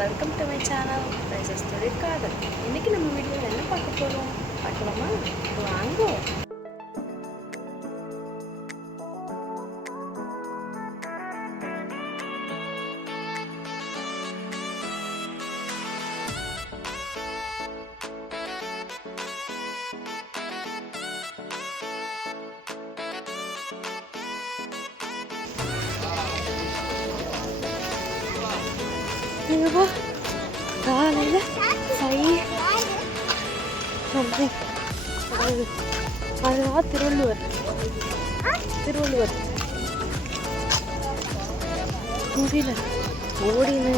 Welcome to my channel ரைசஸ் தொழிற்காதல். இன்றைக்கி நம்ம வீடியோவில் என்ன பார்க்க போகிறோம் பார்க்கலாமா? வாங்க. இங்கப்பா காலையில் 5 சம்திங். அதுதான் திருவள்ளுவர் முடியல ஓடினு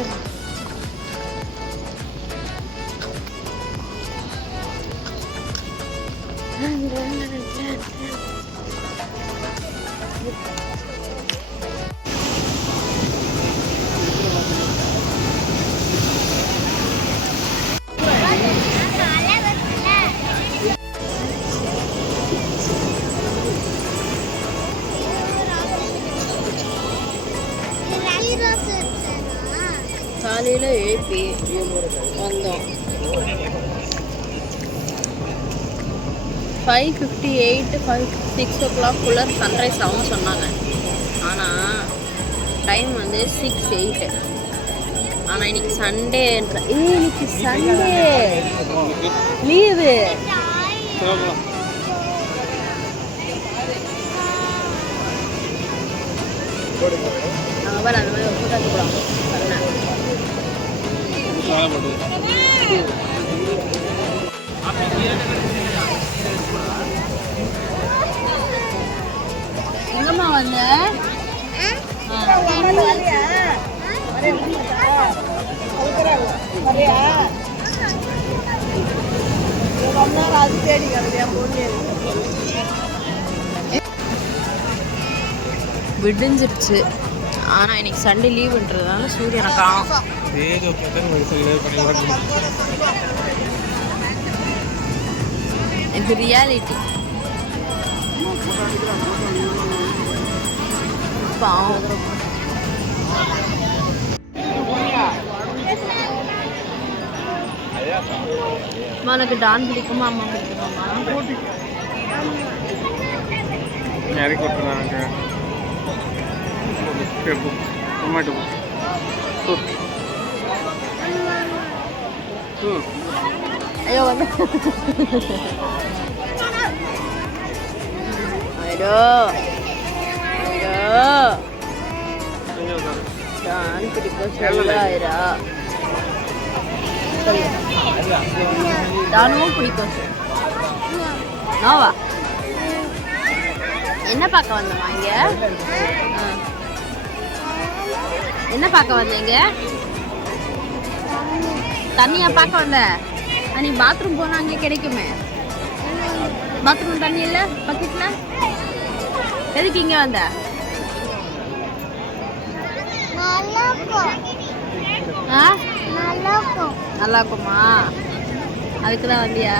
காலையில் எழுப்பி வந்தோம். 5:58 6 o'clock சன்ரைஸ் ஆகும் சொன்னாங்க. ஆனால் டைம் வந்து 6:08. ஆனால் இன்னைக்கு சண்டேன்ற இன்னைக்கு சண்டே லீவு. அங்கே பாரு அந்த மாதிரி கூட்டாத்து போகலாம். எங்கம்மா வந்த அது தேடி விடிஞ்சிருச்சு. ஆனால் இன்னைக்கு சண்டே லீவுன்றதுனால சூரியனை காணும். இது ரியாலிட்டி. உனக்கு டான் பிடிக்குமா அம்மா பிடிக்குமாம்மா? ஐயோ வந்து டான் பிடிக்கும் சொல்லாயிரா தானும் பிடிக்கும். நோவா என்ன பார்க்க வந்தோமா? இங்க என்ன பார்க்க வந்தீங்க? தண்ணியா பார்க்க வந்த? நீ பாத்ரூம் போனா அங்கே கிடைக்குமே. பாத்ரூம் தண்ணி இல்லை பக்கெட்ல. எதுக்கு இங்கே வந்த? நல்லா இருக்குமா? அதுக்கு தான் வந்தியா?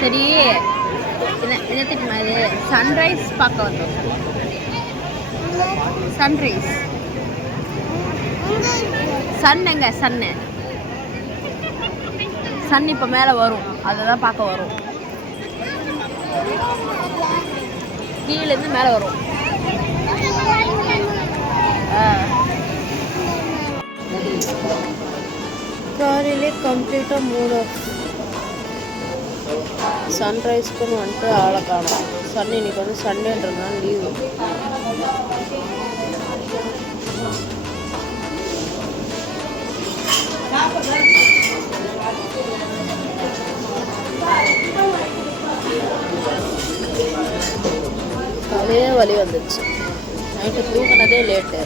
சரி என்ன தெரியுமா, இது சன்ரைஸ் பார்க்க வந்தோம். சன்ரைஸ் சன் எங்க? சன் இப்போ மேலே வரும், அதை தான் பார்க்க வரும். கீழேருந்து மேலே வரும். காலையிலே கம்ப்ளீட்டாக 3 சன்ரைஸ்க்குன்னு வந்துட்டு ஆளை காணும். சன் இன்னைக்கு வந்து சண்டேன்றதுனால லீவு. காலையே வலி வந்துடுச்சு. நைட்டு தூங்கினதே லேட்டு.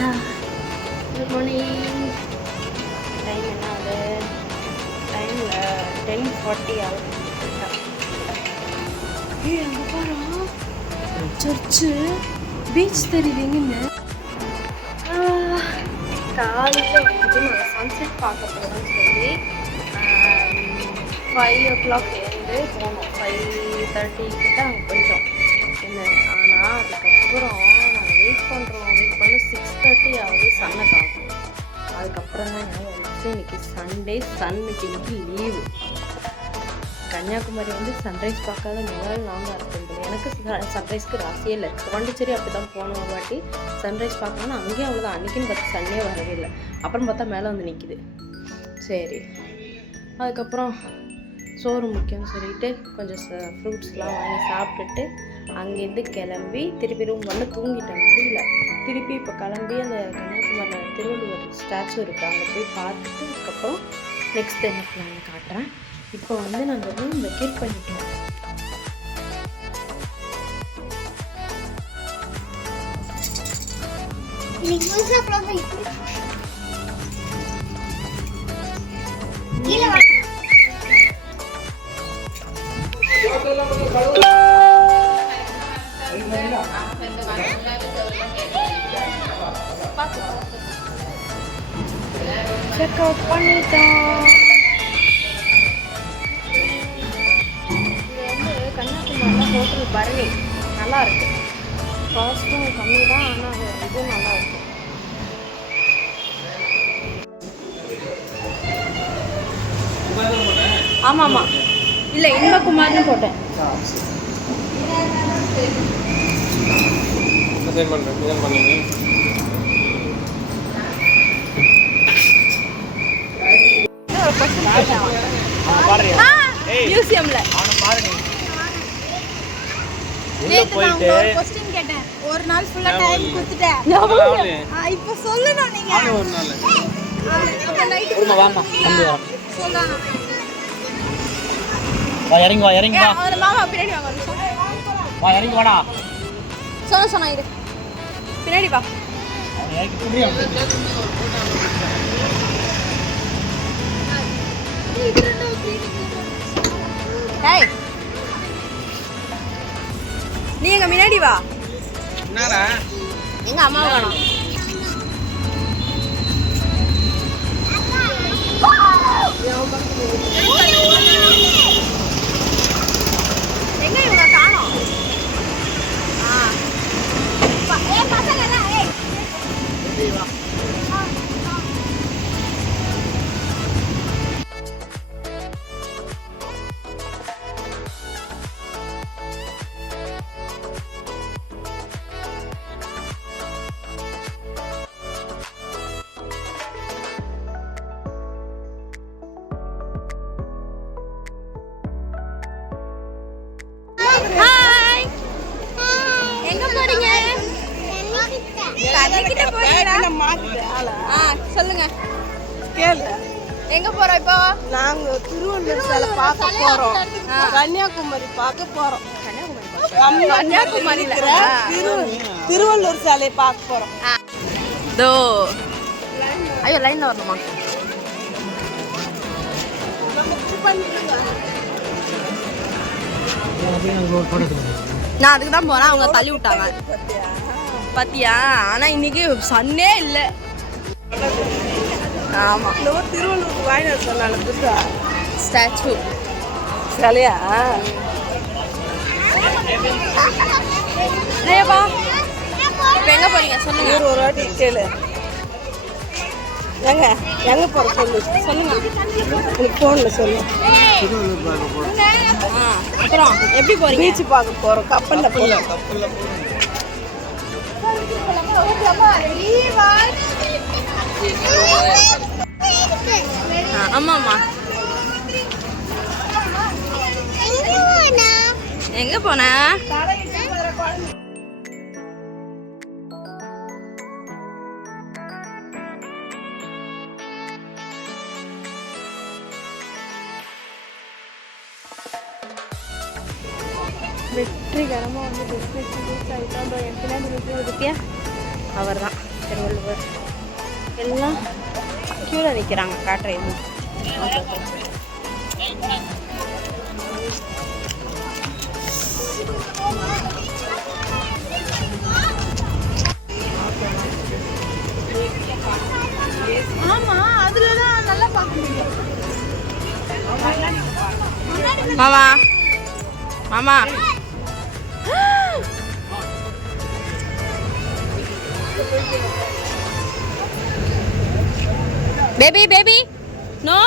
Good morning. டைம் என்ன ஆகுது? டைமில் 10:40 ஆகுது. அங்கே பாரு சர்ச்சு, பீச் தெரியுது எங்கன்னு. காலையில் வந்துட்டு நாங்கள் சன்செட் பார்க்க போகிறோம்னு சொல்லி 5 o'clock எழுந்து போனோம். 5:30 கிட்ட அங்கே போயிட்டோம் என்ன. ஆனால் அதுக்கப்புறம் நாங்கள் வெயிட் பண்ணுறோம். 6:30 ஆகுது, சன்னுக்கு ஆகும். அதுக்கப்புறம் தான் ஞாபகம் வந்துச்சு இன்னைக்கு சண்டே, சன்னுக்கு இன்னைக்கு லீவு. கன்னியாகுமரி வந்து சன்ரைஸ் பார்க்காத முதல் நாங்கள் இருக்குது. எனக்கு சன்ரைஸ்க்கு ராசியே இல்லை. பாண்டிச்சேரி அப்படி தான் போனோம் ஒரு வாட்டி சன்ரைஸ் பார்க்கணும்னா அங்கேயும் அவ்வளோதான். அன்றைக்கின்னு பார்த்து சன்னே வரவே இல்லை. அப்புறம் பார்த்தா மேலே வந்து நிற்கிது. சரி, அதுக்கப்புறம் சோறு முக்கியம்னு சொல்லிட்டு கொஞ்சம் ஃப்ரூட்ஸ்லாம் வாங்கி சாப்பிட்டுட்டு அங்கேருந்து கிளம்பி திருப்பி ரூம் வந்து தூங்கிட்டேன், முடியல. திருப்பி இப்போ கிளம்பி அந்த கன்னியாகுமரியில் திருவள்ளுவர் ஸ்டாச்சு இருக்குது, அங்கே போய் பார்த்துட்டு அதுக்கப்புறம் நெக்ஸ்ட் என்ன பிளான் காட்டுறேன். இப்போ வந்து நாங்கள் ரூம் வெக்கேட் பண்ணிட்டோம். செக் அவுட் பண்ணிட்டோம். இது வந்து கன்னியாகுமரியில் ஹோட்டல் பரணி நல்லா இருக்கு. காஸ்ட்டும் கம்மி தான், ஆனால் இதுவும் நல்லா இருக்கும். ஆமாம் ஆமாம், இல்லை இன்பகுமார்னு போட்டேன். மியூசியம்ல கேட்டேன். ஒரு நாள் ஃபுல்லா டைம் கொடுத்துட்டேன். இப்போ சொல்லணும் நீங்க. இறங்கி வா, இறங்கி வா. மாமா பின்னாடி வாங்க. வா, இறங்கி வாடா. சொன்னா இரு, பின்னாடி வா. ஏய், நீ எங்க முன்னாடி வா. என்னடா? எங்க அம்மா காணோம். எங்க இவங்க காணோம்? எங்க போறீங்க? கடைக்கிட்ட போறீங்களா? சொல்லுங்க. கேளு. எங்க போறோம் இப்போ? நாங்க திருவள்ளுவர் சிலை பார்க்க போறோம். கன்னியாகுமரி பார்க்க போறோம். கன்னியாகுமரி திருவள்ளுவர் சிலையை பார்க்க போறோம். தோ ஐயோ, லைன்ல வரணுமா? நான் அதுக்கு தான் போறேன், அவங்க தள்ளி விட்டாங்க. பாத்தியா? ஆனா இன்னைக்கு சன்னே இல்லை. ஆமா, திருவள்ளுவர் வாங்கிட்டு சொன்னால ஸ்டாச்சு சிலையா? இல்லையாப்பா, இப்போ எங்க போறீங்க சொல்லுங்க. ஒரு வாட்டி கேளு. எங்க எங்க போற சொல்லு, சொல்லுங்க. போன்ல சொல்லு. அப்புறம் எப்படி போறீங்க? பீச் பார்க்க போறோம். கப்பல்ல போறோம். ஆமாம்மா. எங்க போன? வெற்றிகரமாக வந்து டெஸ்டினேஷன் ரீச் ஆகிட்டோம். என் பின்னாடி நிற்க இருக்கியா, அவர் தான். திருவள்ளுவர் எல்லாம் கீழே நிற்கிறாங்க. காட்டுறேன். ஆமா அதுலதான் நல்லா பார்க்க முடியும். மாமா மாமா பேபி பேபி நோ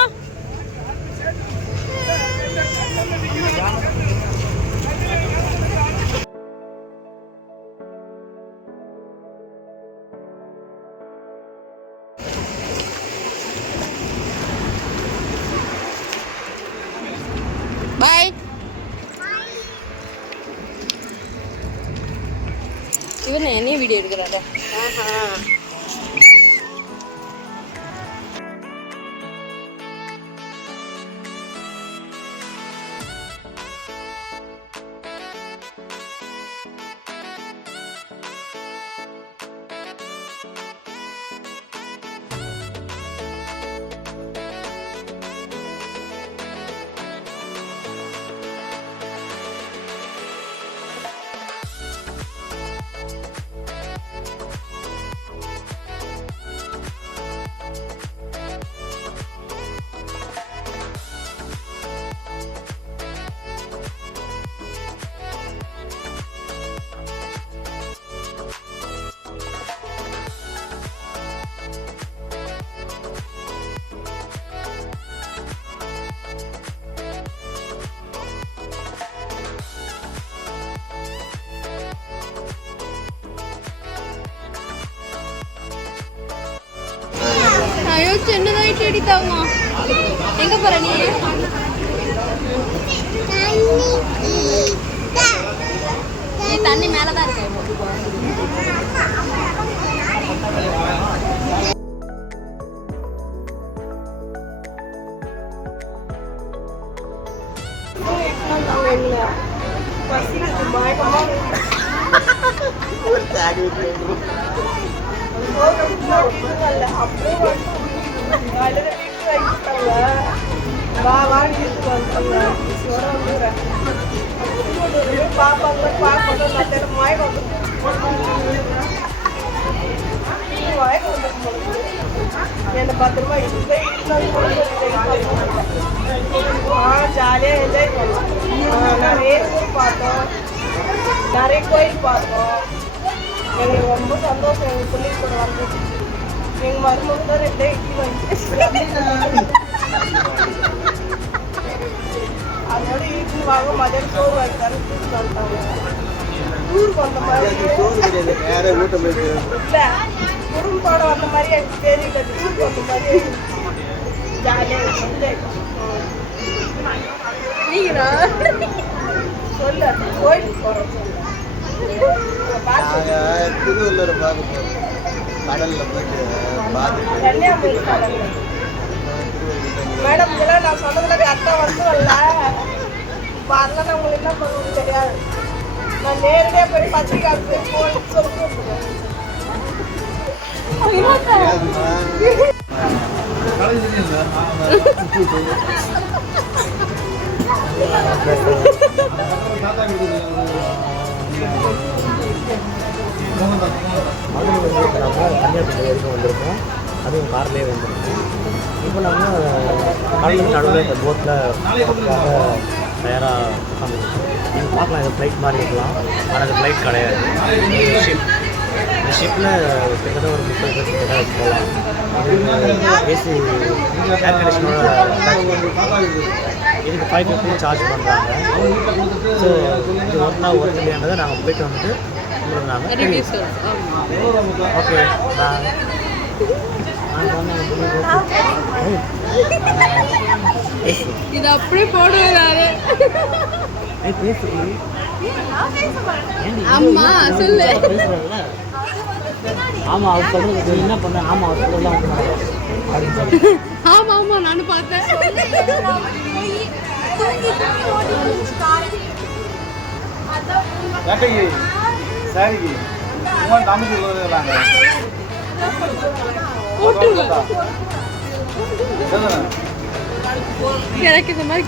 பாய். இவன் என்னையும் வீடியோ எடுக்கிறாரு. ஐயோ சின்னதாயிட்டு அடித்தாமா. எங்க போற நீ? நீ தண்ணி மேலதான் இருக்க. என்ன பத்திரமா ஜாலியாக என்ஜாய் பண்ணோம். நிறைய ஊர் பார்த்தோம், நிறைய கோயில் பார்த்தோம். எங்களுக்கு ரொம்ப சந்தோஷம். எங்கள் பிள்ளைங்க கூட வந்து எங்கள் மருமகன் தான் 2 இட்லி வந்து அதோட இட்லி வாங்க மதியம் சோறு வாங்கிட்டாரு கூப்பிட்டு வந்துட்டாங்க. ஊருக்கு வந்த மாதிரி இல்லை, குடும்பத்தோட வந்த மாதிரி எனக்கு தெரியல. ஊருக்கு வந்த மாதிரி ஜாலியாக என்ஜாய் பண்ணோம். நீங்களா சொல்லு, கோயிலுக்கு போகிறோம் திருவள்ளூர் பார்க்க போகிறோம். கடலில் போயிட்டு கன்னியாகுமரி கடல்ல. மேடம் இதெல்லாம் நான் சொன்னதுல கரெக்டாக வந்து வரல. இப்போ அதெல்லாம் நான் உங்களுக்கு என்ன பண்ணுறது தெரியாது. நான் நேரடியாக போய் பத்திரிக்கை போய் போய் சொல்லிட்டு கன்னியாகுமரி வரைக்கும் வந்திருக்கோம். அதுவும் கார்லேயே வந்திருக்கோம். இப்போ நம்ம கடலுக்கு நடுவில் இந்த போட்டில் தயாராக உட்காந்துருக்கோம். நீங்கள் பார்க்கலாம், இது ஃப்ளைட் மாதிரி இருக்கலாம், ஆனால் அது ஃப்ளைட் கிடையாது, இது ஷிப். இந்த ஷிப்பில் கிட்டத்தட்ட ஒரு 30 பேர் கிட்ட போகலாம். ஏசி ஏர் கண்டிஷனோட இதுக்கு 550 சார்ஜ் பண்ணுறாங்க. ஸோ இது ஒர்க் இல்லையானதை நாங்கள் போயிட்டு வந்துட்டு உங்களுக்கு நாங்கள் ஓகே இது அப்படியே போடுவாரு. அம்மா சொல்லு. ஆமாம், அவர் சொல்கிறது என்ன பண்ண. ஆமாம், அவர் சொல்லலாம் அப்படின்னு சொல்லி. ஆமாம் ஆமாம் நானும் பார்த்தேன். சரிங்க, உங்கள் தமிழ் சொல்லுறாங்க. எனக்கு இந்த மாதிரி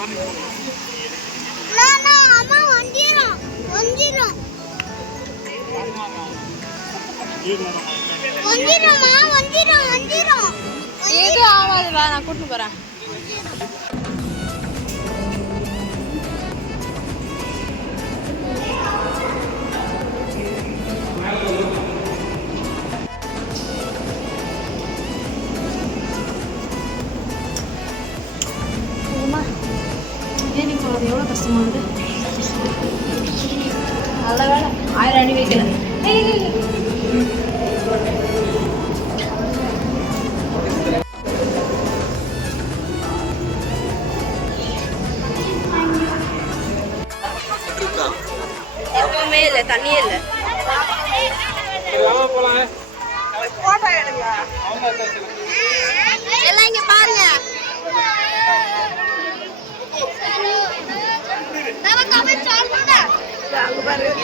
அம்மா வந்திரும் வந்திரும் வந்திரும்மா வந்திரும் வந்திரும் ஏதோ ஆகாது வா நான் கூட்டிட்டு போறேன். ஏறி போகிறது எவ்வளோ கஷ்டமா இருக்கு. நல்ல வேலை 1000 அடி வைக்கிறேன். எப்பவுமே இல்லை, தண்ணியே இல்லை. போட்டோ எடுங்க. எல்லாம் இங்க பாருங்க. அங்க பாருங்க.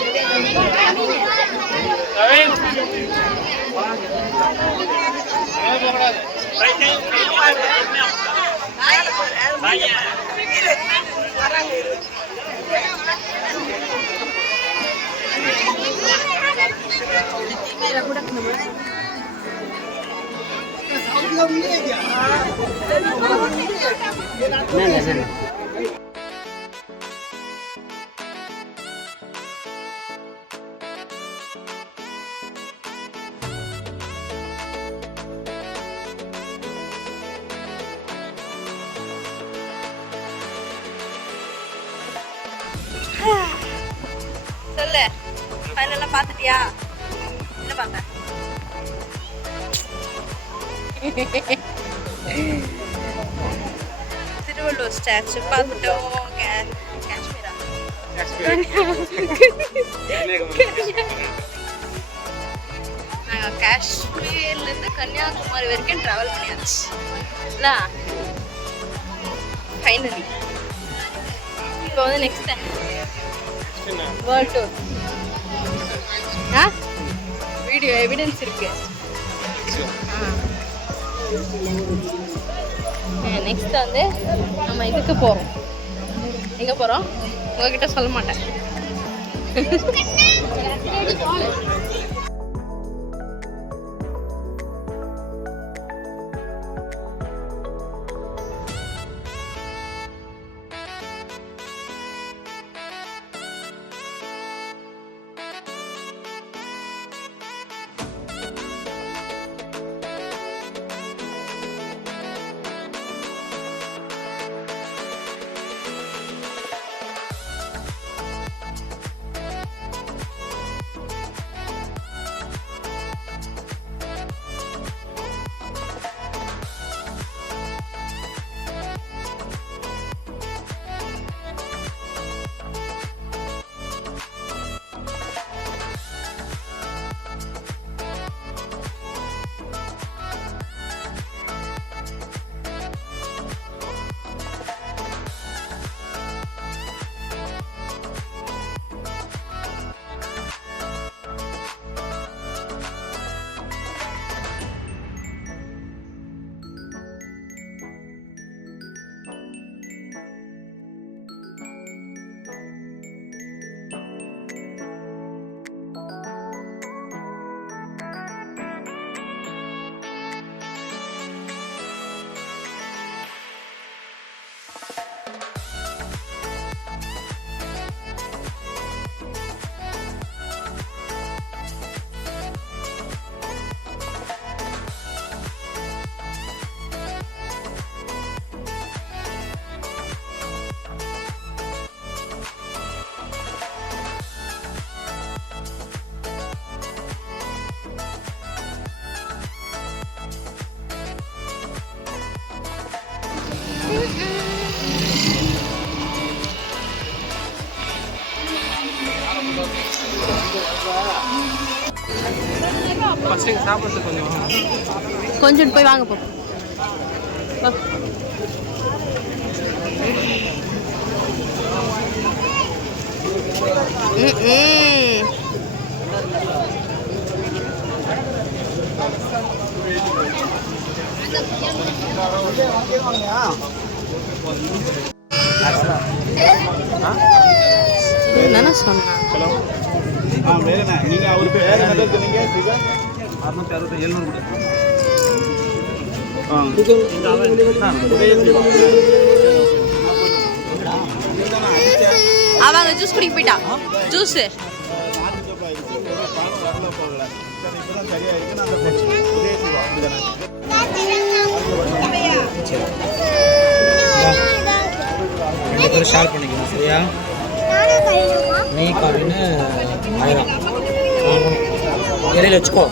சொல்லு, ஃபைனலாக பார்த்துட்டியா? என்ன பார்த்த? திருவள்ளுவர் ஸ்டாச்சு பார்த்துட்டோம். காஷ்மீரா? நாங்கள் காஷ்மீர்லேருந்து கன்னியாகுமரி வரைக்கும் ட்ராவல் பண்ணியாச்சு இல்லை? ஃபைனலி இப்போ வந்து next world tour. Video evidence இருக்கு. நெக்ஸ்ட் வந்து நம்ம இதுக்கு போகிறோம். எங்கே போகிறோம் உங்ககிட்ட சொல்ல மாட்டேன். கொஞ்சம் போய் வாங்க போ. என்னன்னு சொன்னா ஹலோ வேற என்ன நீங்கள் அவருக்கு வேறு என்ன சொன்னீங்க சிவா 660 700 கூட அவங்க ஜூஸ் குடிக்க போயிட்டா ஜூஸ் ரெண்டு பேரும் ஷேர் பண்ணிக்கலாம் சரியா நெய் காவின்னு 1000 இலையில வச்சுக்கோ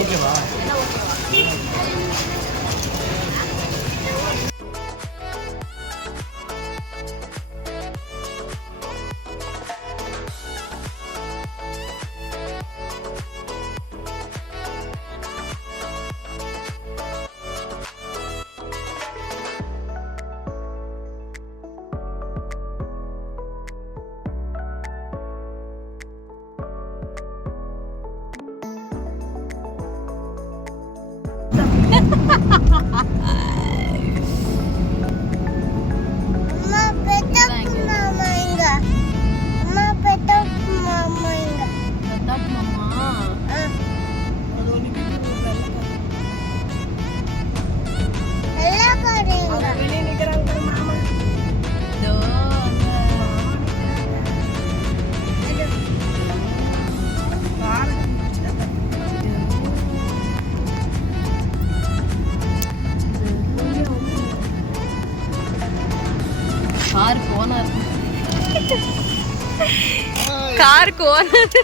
ஓகேவா காருக்கு ஓனர்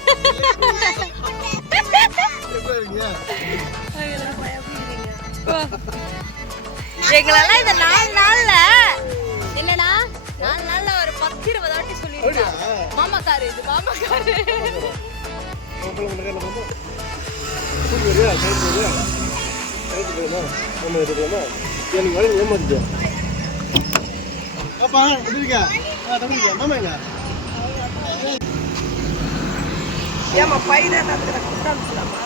எங்களெல்லாம் இந்த 4 நாள்ல என்னன்னா 4 நாள்ல ஒரு 10-20 வாட்டி சொல்லிருக்கோம் மாமா காரு இது மாமா காரு ஏமா பையில குட்டாமா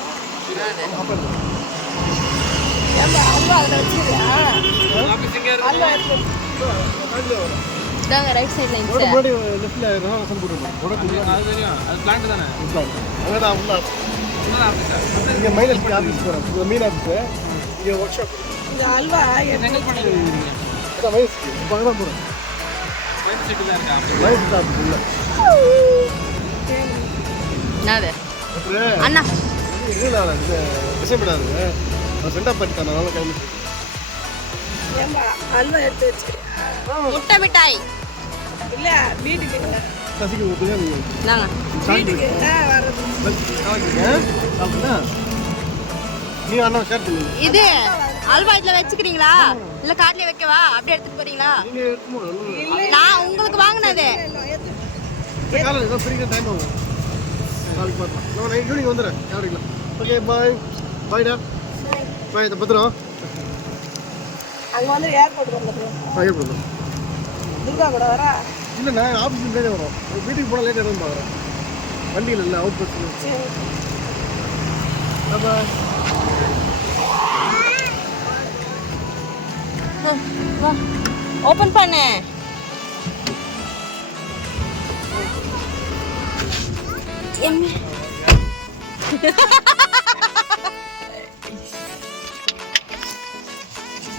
ஏமா அல்வா அதில் வச்சுருக்கியா அல்வா இதாங்க ரைட் சைடில் இந்த அல்வா என்னது அண்ணா ஏமா அல்வா எடுத்து வச்சுக்கிறியா முட்டை மிட்டாய் இல்ல வீட்டுக்கு நாங்க வீட்டுக்கு வர்றது இது அல்வா இதுல வச்சுக்கிறீங்களா இல்ல கார்ட்லயே வைக்கவா அப்படியே எடுத்துட்டு போறீங்களா நான் உங்களுக்கு வாங்கினது அங்க வந்து ஏர்போர்ட் வந்துடுறோம் துர்கா கூட வரா இல்லை நான் ஆஃபீஸ் லேட்டே வரும் வீட்டுக்கு போனால் லேட் ஆகும் பார்க்குறேன் வண்டியில் இல்லை அவுட் பஸ் ஓபன் பண்ணு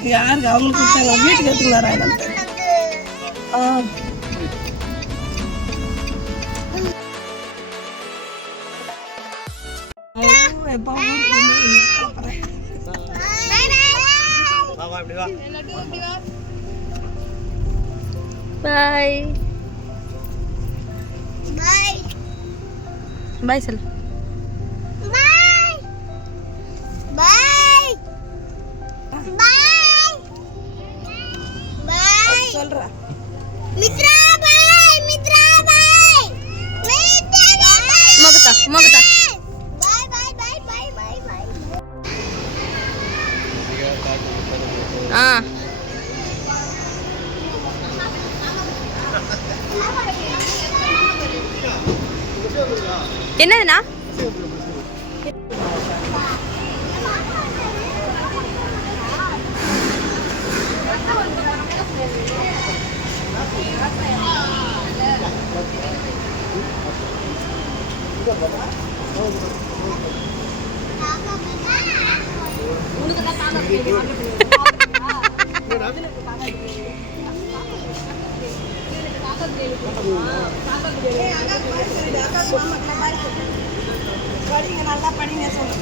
யாருக்கு அவங்களுக்கு கொடுத்தாங்க வீட்டுக்கு எடுத்துன்னு வராங்க எப்போ பாய் Bye. பாய் சொல்லு Bye. Bye. Bye. Bye. சொல்றா Mitra bye. Mitra bye. Mitra bye. மகதா மகதா Bye bye bye bye bye bye. ஆ என்னதுண்ணா? நல்லா படிங்க சொல்லு.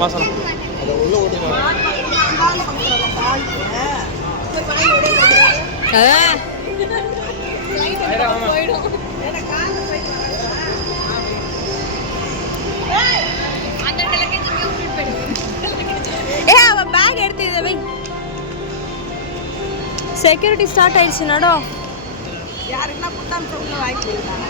வாசனம் அவன் பேக் எடுத்து இதை வை. செக்யூரிட்டி ஸ்டார்ட் ஆயிடுச்சு நடோ. யாருன்னா புத்தாம் சொல்ல வாங்கிக்கலாம்.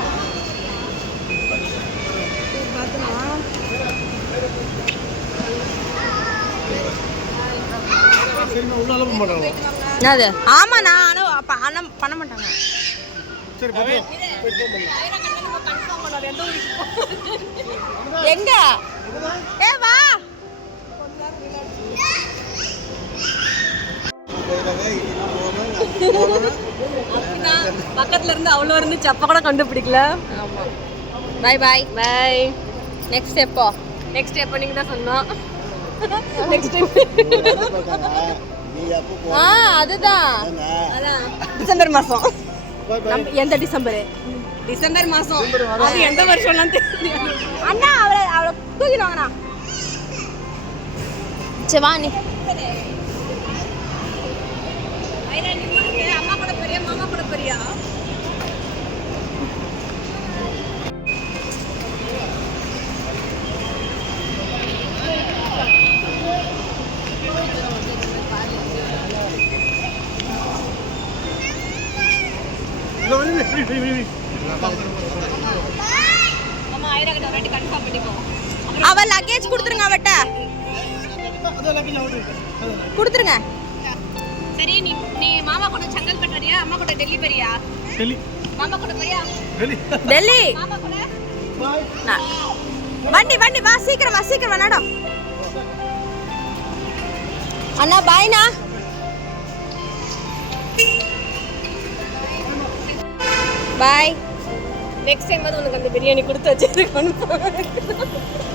சரிம்மா உள்ள அனுப்ப மாட்டாங்க. என்னது? ஆமா நான் பண்ண மாட்டாங்க. சரி பாப்போம். எங்க? ஏ வா. பக்கத்துல இருந்து அவ்வளோ இருந்து சப்ப கூட கண்டுபிடிக்கல. ஆமா. Bye bye bye. நெக்ஸ்ட் எப்போ? நெக்ஸ்ட் எப்போ நீங்க தான் சொன்னோம். Next time. அதுதான் அதான் டிசம்பர் மாசம். எந்த டிசம்பர்? டிசம்பர் மாசம். அது எந்த வருஷம்லாம் தெரியும். அண்ணா அவளை தூக்கிடுவாங்கண்ணா. சரி வா நீ. அம்மா கூட பெரிய மாமா கூட பெரியா? அவ லக்கேஜ் கொடுத்துருங்க. அவட்ட கொடுத்துருங்க. சரி நீ மாமா கூட செங்கல்பட்டு வரியா? அம்மா கூட டெல்லி வரியா? டெல்லி. மாமா கூட வரியா? டெல்லி. டெல்லி. மாமா கூட வண்டி வா. சீக்கிரம் வா. சீக்கிரம் வா நட. அண்ணா பாய்ண்ணா. பாய். நெக்ஸ்ட் டைம் வந்து உனக்கு அந்த பிரியாணி கொடுத்து வச்சிருக்கேன்.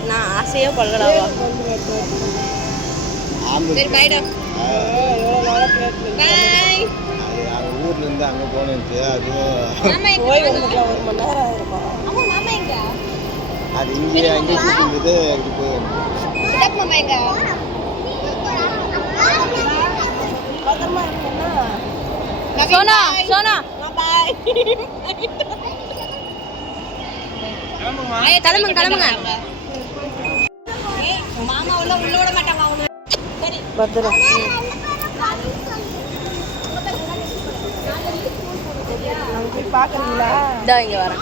நான் ஆசையா பழகலாவா. சரி பாய்டா. பாய். ஊர்ல இருந்து அங்க போனேன்ச்சு. அது போய் வந்துட்டு 1 மணி நேரம் ஆயிருமா? அம்மா மாமா எங்க? அது இங்கே அங்கே சுத்திட்டு இது போய் சிதப் மாமா எங்க? பத்திரமா இருக்கேன்னா சோனா பாய். கிளம்புங்க. மாமா உள்ள விட மாட்டாங்க அவங்க. சரி பத்திரம். போய் பார்க்குறீங்களா? இதோ இங்க வரேன்.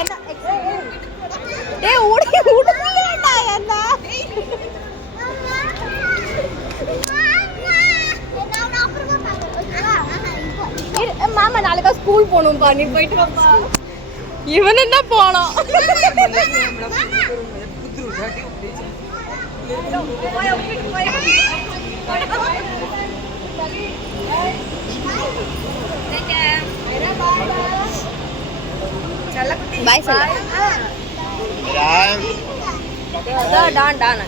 என்ன உடுங்கடா என்ன? மாமா நாளைக்கு ஸ்கூல் போகணும்பா. நீ போயிட்டு வாப்பா. இவன் என்ன போனோம்? பாய் சொல்ல. டான்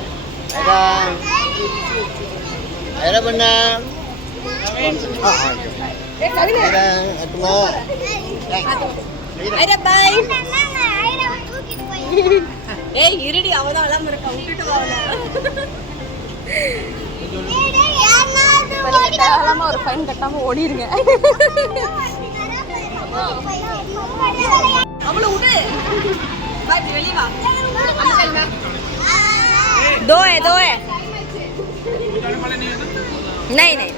என்ன பண்ண ஏய் இருடி அவதான் அழாம இருக்கா. விட்டுட்டு வாழாம ஒரு ஃபைன் கட்டாம ஓடிருங்க. அவளை விடு. வெளியே வா. दो है नहीं नहीं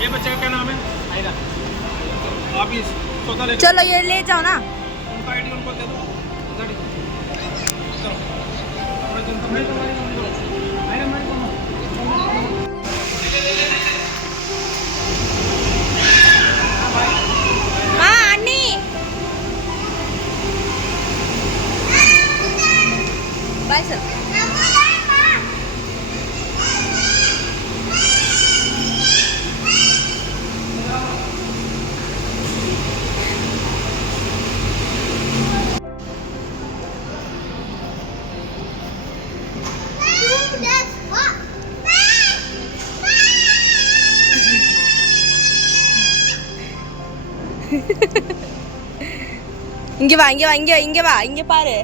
ये बच्चे का क्या नाम है? आप इस चलो ये ले जाओ ना उनका आईडी उनको दे दो। अन्नी बाय सर இங்க வா இங்க பாரு